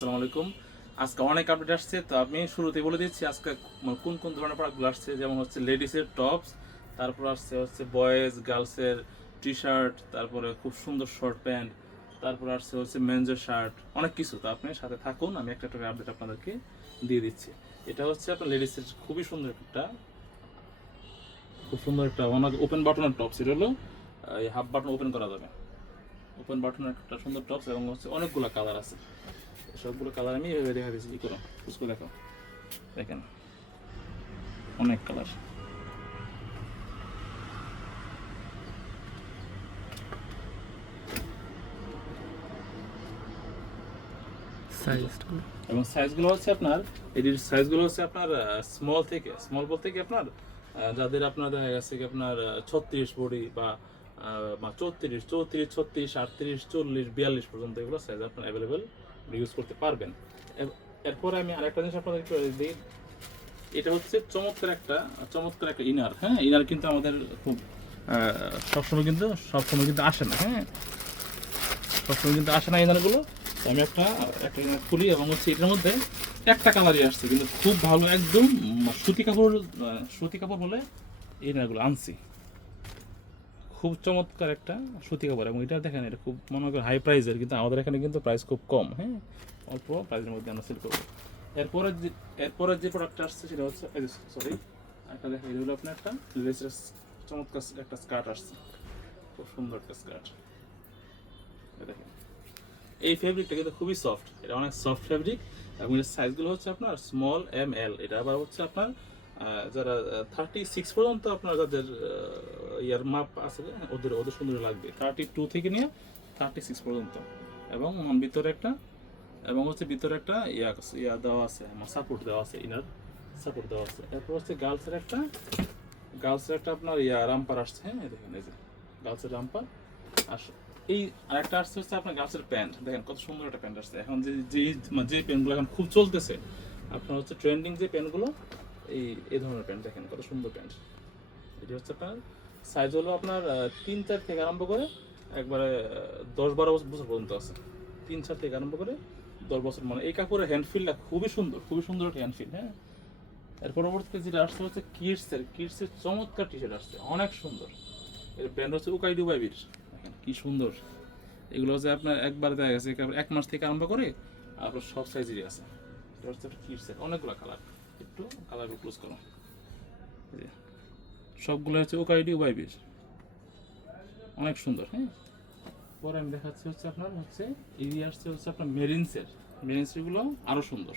আসসালামু আজকে অনেক আপডেট আসছে, তো আমি শুরুতেই বলে দিচ্ছি, আজকে কোন কোন ধরনের প্রোডাক্টগুলো আসছে, যেমন হচ্ছে লেডিসের টপস তারপর আসছে হচ্ছে বয়েজ গার্লসের টি শার্ট তারপরে খুব সুন্দর শর্ট প্যান্ট তারপর আসছে হচ্ছে মেন্সের শার্ট অনেক কিছু। তো আপনি সাথে থাকুন, আমি একটা একটা আপডেট আপনাদেরকে দিয়ে দিচ্ছি। এটা হচ্ছে আপনার লেডিসের খুবই সুন্দর একটা, খুব সুন্দর একটা অনেক ওপেন বাটনের টপস এটা হলো এই হাফ বাটন ওপেন করা যাবে। ওপেন বাটনের একটা সুন্দর টপস এবং হচ্ছে অনেকগুলো কালার আছে। সবগুলো কালার আমি এভাবে দেখা দিয়েছি করো চুজ করে দেখো। দেখেন অনেক কালার এবং সাইজগুলো হচ্ছে আপনার এটির সাইজগুলো হচ্ছে আপনার স্মল থেকে স্মল বলতে কি আপনার যাদের আপনার দেখা গেছে কি আপনার ছত্রিশ বডি বা চৌত্রিশ চৌত্রিশ ছত্রিশ আটত্রিশ চল্লিশ বিয়াল্লিশ পর্যন্ত এগুলো সাইজ আপনার অ্যাভেলেবেল ইউজ করতে পারবেন। এর- এরপরে আমি আরেকটা জিনিস আপনাদেরকে দিই। এটা হচ্ছে চমৎকার একটা চমৎকার একটা ইনার হ্যাঁ? ইনার কিন্তু আমাদের খুব সবসময় কিন্তু সবসময় কিন্তু আসে না হ্যাঁ? সবসময় কিন্তু আসে না ইনারগুলো আমি একটা একটা ইনার খুলি এবং হচ্ছে এটার মধ্যে একটা কালারই আসছে। কিন্তু খুব ভালো একদম সুতি কাপড় সুতি কাপড় বলে ইনারগুলো আনছি। খুব চমৎকার একটা সুতি কাপড় এবং এটা দেখেন, এটা খুব মনে করেন হাই প্রাইসের কিন্তু আমাদের এখানে কিন্তু প্রাইস খুব কম হ্যাঁ? অল্প প্রাইসের মধ্যে আমরা সেল করব। এরপরে যে এরপরে যে প্রোডাক্টটা আসছে সেটা হচ্ছে সরি একটা দেখেন হলো আপনার একটা লেসের চমৎকার একটা স্কার্ট আসছে। খুব সুন্দর একটা স্কার্ট দেখেন। এই ফেব্রিকটা কিন্তু খুবই সফট এটা অনেক সফট ফেব্রিক এবং এর সাইজগুলো হচ্ছে আপনার স্মল এম এল এটা আবার হচ্ছে আপনার যারা থার্টি সিক্স পর্যন্ত আপনার যাদের ইয়ার মাপ আছে ওদের ওদের সুন্দর লাগবে। থার্টি টু থেকে নিয়ে থার্টি সিক্স পর্যন্ত। এবং ভিতরে একটা, এবং হচ্ছে ভিতরে একটা ইয়া ইয়া দেওয়া আছে, আমার সাপোর্ট দেওয়া আছে ইনার সাপোর্ট দেওয়া আছে। এরপর হচ্ছে গার্লসের একটা গার্লসের একটা আপনার ইয়া রামপার আসছে হ্যাঁ দেখেন, এই যে গার্লসের রামপার আর এই আরেকটা আসছে হচ্ছে আপনার গার্লসের প্যান্ট দেখেন, কত সুন্দর একটা প্যান্ট আসছে। এখন যে যে মানে যে প্যান্টগুলো এখন খুব চলতেছে, আপনার হচ্ছে ট্রেন্ডিং যে প্যান্টগুলো এই এই ধরনের প্যান্ট দেখেন, কত সুন্দর প্যান্ট এটি হচ্ছে আপনার সাইজ হলো আপনার তিন চার থেকে আরম্ভ করে একবারে দশ বারো বছর পর্যন্ত আছে। তিন চার থেকে আরম্ভ করে দশ বছর মানে এই কাপড়ের হ্যান্ডফিলটা খুবই সুন্দর খুবই সুন্দর একটা হ্যান্ডফিল হ্যাঁ? এর পরবর্তীতে যেটা আসছে হচ্ছে কিডসের কিডসের চমৎকার টি শার্ট আসছে, অনেক সুন্দর। এর ব্র্যান্ড হচ্ছে উকাই ডুবাইবির কি সুন্দর। এগুলো হচ্ছে আপনার একবার দেখা গেছে এক মাস থেকে আরম্ভ করে আপনার সব সাইজেরই আছে। এটা হচ্ছে কিডসের অনেকগুলো কালার একটু কালার ক্লোজ করো। সবগুলো হচ্ছে উকাই ডুবাইবির অনেক সুন্দর হ্যাঁ? পরে আমি দেখাচ্ছি হচ্ছে আপনার হচ্ছে এই আসছে হচ্ছে আপনার মেরিনসের। মেরিনসগুলো আরও সুন্দর।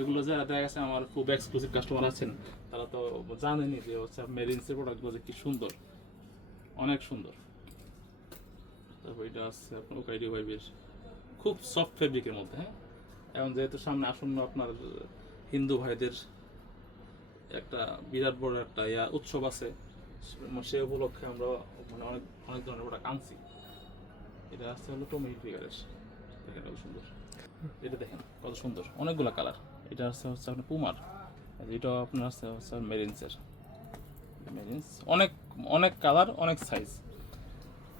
এগুলো যারা দেখা গেছে আমার খুব এক্সক্লুসিভ কাস্টমার আছেন, তারা তো জানেনি যে হচ্ছে মেরিনসের প্রোডাক্টগুলো যে কি সুন্দর। অনেক সুন্দর। তারপর এটা আছে আপনার ওকাইডি ওয়াইবের খুব সফট ফেব্রিকের মধ্যে হ্যাঁ? এবং যেহেতু সামনে আসন্ন আপনার হিন্দু ভাইদের একটা বিরাট বড় একটা ইয়া উৎসব আছে। সে উপলক্ষে আমরা মানে অনেক অনেক ধরনের প্রোডাক্ট আনছি। এটা আসছে হলো টমি ফিগারের দেখেন কত সুন্দর। এটা দেখেন কত সুন্দর। অনেকগুলো কালার এটা আসছে হচ্ছে আপনার পুমার এটা আপনার আসছে হচ্ছে মেরিনসের মেরিনস অনেক অনেক কালার অনেক সাইজ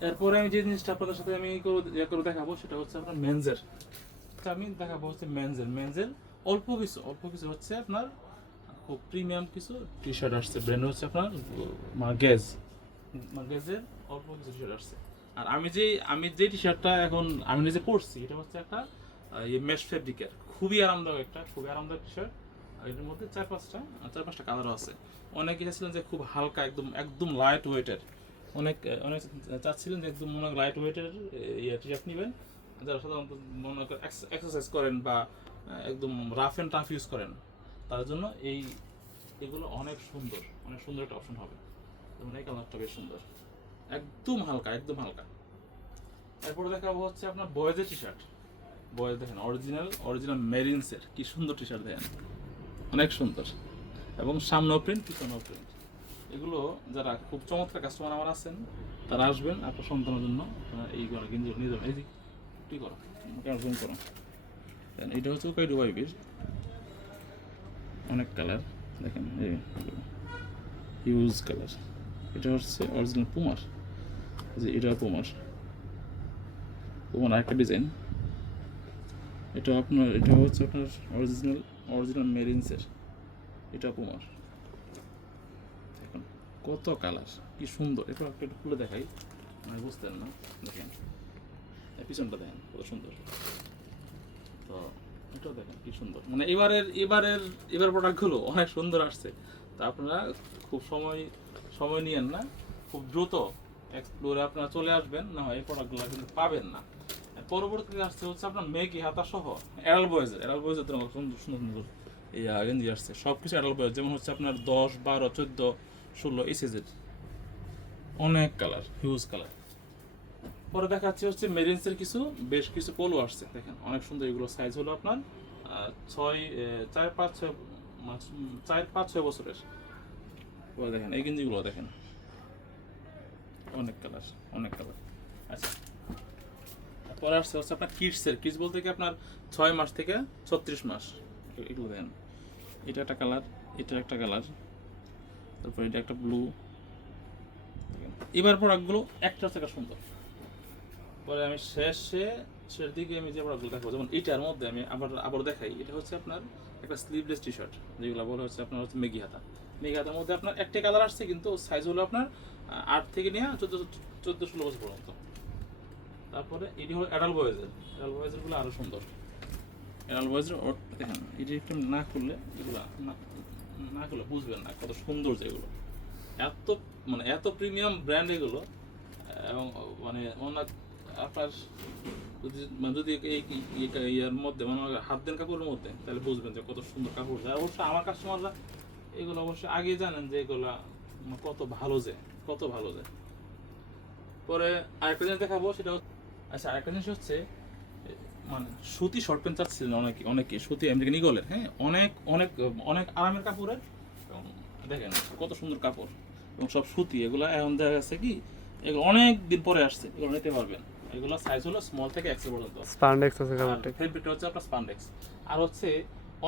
এরপরে আমি যে জিনিসটা আপনাদের সাথে আমি ইয়ে করে দেখাবো, সেটা হচ্ছে আপনার মেনজের আমি দেখাবো হচ্ছে মেনজের মেনজের অল্প কিছু অল্প কিছু হচ্ছে আপনার খুব প্রিমিয়াম কিছু টি শার্ট আসছে ব্র্যান্ড হচ্ছে আপনার মার্গেজ মার্গেজের অল্প কিছু টি শার্ট আসছে। আর আমি যে আমি যে টি শার্টটা এখন আমি নিজে পরছি এটা হচ্ছে একটা মেশ ফেব্রিকের খুবই আরামদায়ক একটা খুবই আরামদায়ক টি শার্ট এটার মধ্যে চার পাঁচটা চার পাঁচটা কালারও আছে। অনেকে চাচ্ছিলেন যে খুব হালকা একদম একদম লাইট ওয়েটের অনেক অনেক চাচ্ছিলেন যে একদম মনে লাইট ওয়েটের ইয়ে টি শার্ট নেবেন। যারা সাধারণত মনে করেন এক্সারসাইজ করেন বা একদম রাফ অ্যান্ড টাফ ইউজ করেন। তার জন্য এই এগুলো অনেক সুন্দর অনেক সুন্দর একটা অপশন হবে। যেমন এই কালারটা বেশ সুন্দর। একদম হালকা একদম হালকা। এরপরে দেখাবো হচ্ছে আপনার বয়েজের টি শার্ট বয়েজ দেখেন অরিজিনাল অরিজিনাল মেরিনসের কি সুন্দর টি শার্ট দেখেন। অনেক সুন্দর। এবং সামনেও প্রিন্ট পিছনেও প্রিন্ট এগুলো যারা খুব চমৎকার কাস্টমার আমার আছেন, তারা আসবেন আপনার সন্তানের জন্য। এইগুলো কিন্তু নিয়ে যাবেন। এই কি করো জুম করো। এটা হচ্ছে ওকাই ডুবাইবির অনেক কালার দেখেন, এই হিউজ কালার এটা হচ্ছে অরিজিনাল পুমার যে এটা পুমার পুমার আরেকটা ডিজাইন এটা আপনার, এটা হচ্ছে আপনার অরিজিনাল অরিজিনাল মেরিনসের এটা পুমার দেখুন, কত কালার কি সুন্দর। এটা একটা খুলে দেখাই। মানে বুঝতেন না। দেখেন পিছনটা দেখেন, কত সুন্দর। তো এটাও দেখেন কি সুন্দর। মানে এবারের এবারের, এবার প্রোডাক্টগুলো অনেক সুন্দর আসছে। তা আপনারা খুব সময় সময় নিয়েন না, খুব দ্রুত এক্সপ্লোরে আপনারা চলে আসবেন, না হয় এই প্রোডাক্টগুলো কিন্তু পাবেন না। পরবর্তীতে আসছে হচ্ছে আপনার মেকি হাতা সহ অ্যাডাল বয়েজের অ্যাডাল সুন্দর সুন্দর সুন্দর এই গেঞ্জি আসছে। সব কিছু অ্যাডাল যেমন হচ্ছে আপনার দশ, বারো, চোদ্দ, ষোলো, এই অনেক কালার হিউজ কালার পরে দেখাচ্ছে হচ্ছে মেরিনসের কিছু, বেশ কিছু পোলো আসছে, দেখেন, অনেক সুন্দর এগুলো সাইজ হলো আপনার ছয় চার পাঁচ ছয় চার পাঁচ ছয় বছরের। এবার দেখেন, এই গেঞ্জিগুলো দেখেন। অনেক কালার অনেক কালার আচ্ছা। পরে আসছে হচ্ছে আপনার কিডসের, কিডস বলতে কি আপনার ছয় মাস থেকে ছত্রিশ মাস এগুলো দেখেন। এটা একটা কালার এটা একটা কালার তারপর এটা একটা ব্লু এবার প্রোডাক্টগুলো একটা থেকে সুন্দর। পরে আমি শেষে শেষের দিকে আমি যে প্রোডাক্টগুলো দেখাবো যেমন এটার মধ্যে আমি আবার আবার দেখাই, এটা হচ্ছে আপনার একটা স্লিভলেস টি শার্ট যেগুলো বলা হচ্ছে আপনার হচ্ছে মেগি হাতা। মেগি হাতার মধ্যে আপনার একটা কালার আসছে, কিন্তু সাইজ হলো আপনার আট থেকে নিয়ে চোদ্দ চোদ্দ, ষোলো বছর পর্যন্ত। তারপরে এটি হলো অ্যাডাল বয়েজের অ্যাডাল বয়েজেরগুলো আরও সুন্দর। অ্যাডাল বয়েজের দেখেন, এটি একটু না করলে এগুলো না না করলে বুঝবেন না কত সুন্দর যেগুলো এত মানে এত প্রিমিয়াম ব্র্যান্ড এগুলো, এবং মানে অন্য আপনার যদি মানে যদি এই ইয়ার মধ্যে মানে হাত দেন কাপড়ের মধ্যে, তাহলে বুঝবেন যে কত সুন্দর কাপড়। যায় অবশ্য আমার কাস্টমাররা এগুলো অবশ্যই আগে জানেন যে এগুলো মানে কত ভালো যায় কত ভালো যায় পরে আরেকটা জিনিস দেখাবো, সেটা আচ্ছা আরেকটা জিনিস হচ্ছে মানে সুতি শর্ট প্যান্ট চাচ্ছিলেন অনেকে অনেকে, সুতি আমেরিকান ইগলের হ্যাঁ? অনেক অনেক অনেক আরামের কাপড়ের দেখেন কত সুন্দর কাপড়, এবং সব সুতি, এগুলো এখন দেখা যাচ্ছে কি, এগুলো অনেক দিন পরে আসছে, এগুলো নিতে পারবেন। এগুলো সাইজ হলো স্মল থেকে এক্সেল পর্যন্ত। স্পান্ডেক্স আছে কাপড়টা ফেব্রিকটা হচ্ছে আপনার স্পান্ডেক্স আর হচ্ছে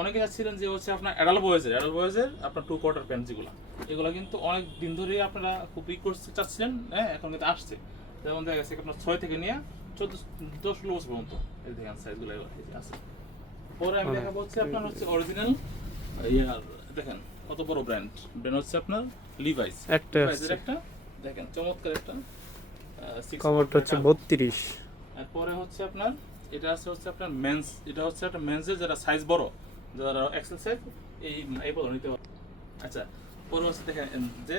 অনেকে যাচ্ছিলেন যে হচ্ছে আপনার অ্যাডাল বয়েজের অ্যাডাল বয়েজের আপনার টু কোয়ার্টার প্যান্ট যেগুলো। এগুলো কিন্তু অনেক দিন ধরেই আপনারা খুব ই করতে চাচ্ছিলেন হ্যাঁ এখন কিন্তু আসছে। যেমন দেখা গেছে আপনার ছয় থেকে নিয়ে চোদ্দ দশ ষোলো বছর পর্যন্ত এই দেখেন সাইজগুলো আছে। পরে আমি। দেখাবো হচ্ছে আপনার হচ্ছে অরিজিনাল ইয়ার দেখেন কত বড় ব্র্যান্ড ব্র্যান্ড হচ্ছে আপনার লিভাইস একটা লিভাইসের একটা দেখেন চমৎকার একটা। কভারটা হচ্ছে বত্রিশ। তারপরে হচ্ছে আপনার এটা আছে হচ্ছে আপনার মেন্স এটা হচ্ছে একটা মেন্সের যারা সাইজ বড় যারা এক্সেল সাইজ এই এই বড় নিতে পারে আচ্ছা পরে হচ্ছে দেখেন যে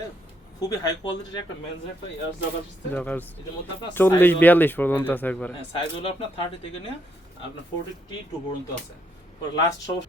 খুবই হাই কোয়ালিটির একটা মেন্সের একটা ইয়ার জগার জগার এটার মধ্যে আপনার চল্লিশ size হলো- বিয়াল্লিশ পর্যন্ত আছে একবারে। হ্যাঁ সাইজ হলো আপনার থার্টি থেকে নিয়ে আপনার ফোরটি টু পর্যন্ত আছে। পরে লাস্ট সব